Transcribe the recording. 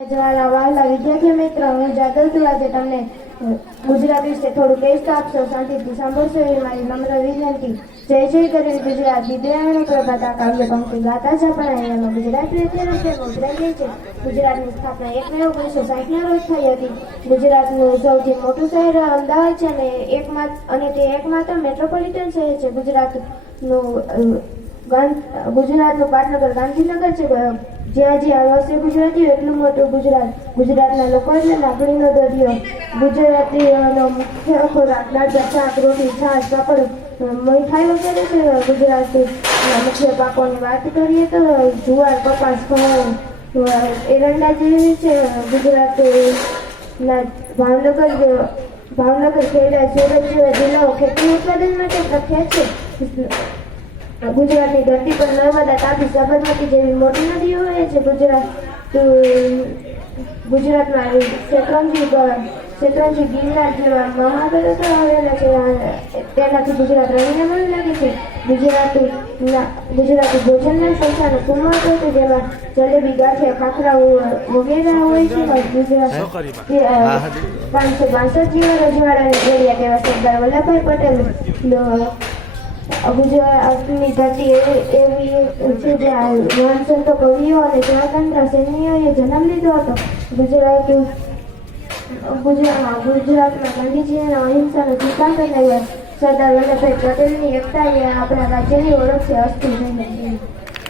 જવાના વહાલા વિદ્યાર્થી મિત્ર, હું જાગલ છું. આજે તમને ગુજરાત વિશે થોડું ટેસ્ટ આપશો. શાંતિથી સાંભળશો એવી મારી નમ્ર વિનંતી. જય જય કરીને ગુજરાત વિદ્યાનો પ્રભાત આ કાવ્ય પંક્તિ ગાતા છે. પણ અહીંયામાં ગુજરાતી અત્યારે છે ઉભરાઈ છે. ગુજરાતની સ્થાપના 1/9/1960 રોજ થઈ હતી. ગુજરાતનું સૌથી મોટું શહેર અમદાવાદ છે અને તે એકમાત્ર મેટ્રોપોલિટન શહેર છે. ગુજરાતનું પાટનગર ગાંધીનગર છે. જ્યાં જ્યાં વસે ગુજરાતીઓ એટલું મોટું ગુજરાત. ગુજરાતના લોકો એટલે લાગણીનો દરિયો. ગુજરાતીઓનો મુખ્ય ખોરાક દાળ ભાત શાક રોટલી છાશ પાપડ મીઠાઈ વગેરે છે. ગુજરાતના મુખ્ય પાકોની વાત કરીએ તો જુવાર કપાસ ઘઉં એરંડા જેવી છે. ગુજરાતના ભાવનગર ખેડા સુરત જેવા જિલ્લાઓ ખેતી ઉત્પાદન માટે પ્રખ્યાત છે. ગુજરાતની ધરતી પર નર્મદા તાપી સાબરમતી જેવી મોટી નદીઓ વહે છે. ગુજરાતમાં શેત્રુંજી ગિરનાર જેવા મહાપર્વતો આવેલા છે. તેનાથી ગુજરાત રમીને લાગે છે. ગુજરાતી ભોજનના સંસ્થાનો કુમાર છે, જેમાં જલેબી ગાંઠિયા ખાખરા વગેરે હોય છે. ગુજરાત 562 જેવા રજવાડાને જોડ્યા તેવા સરદાર વલ્લભભાઈ પટેલ ગુજરાતની ધરતી એવી છે જ્યાં મહાન સંતો કવિઓ અને સ્વતંત્ર સૈનિકોએ જન્મ લીધો હતો. ગુજરાતમાં ગાંધીજીના અહિંસાનો સિદ્ધાંત અને સરદાર વલ્લભભાઈ પટેલની એકતા એ આપણા રાજ્યની ઓળખ છે. અસ્તુ.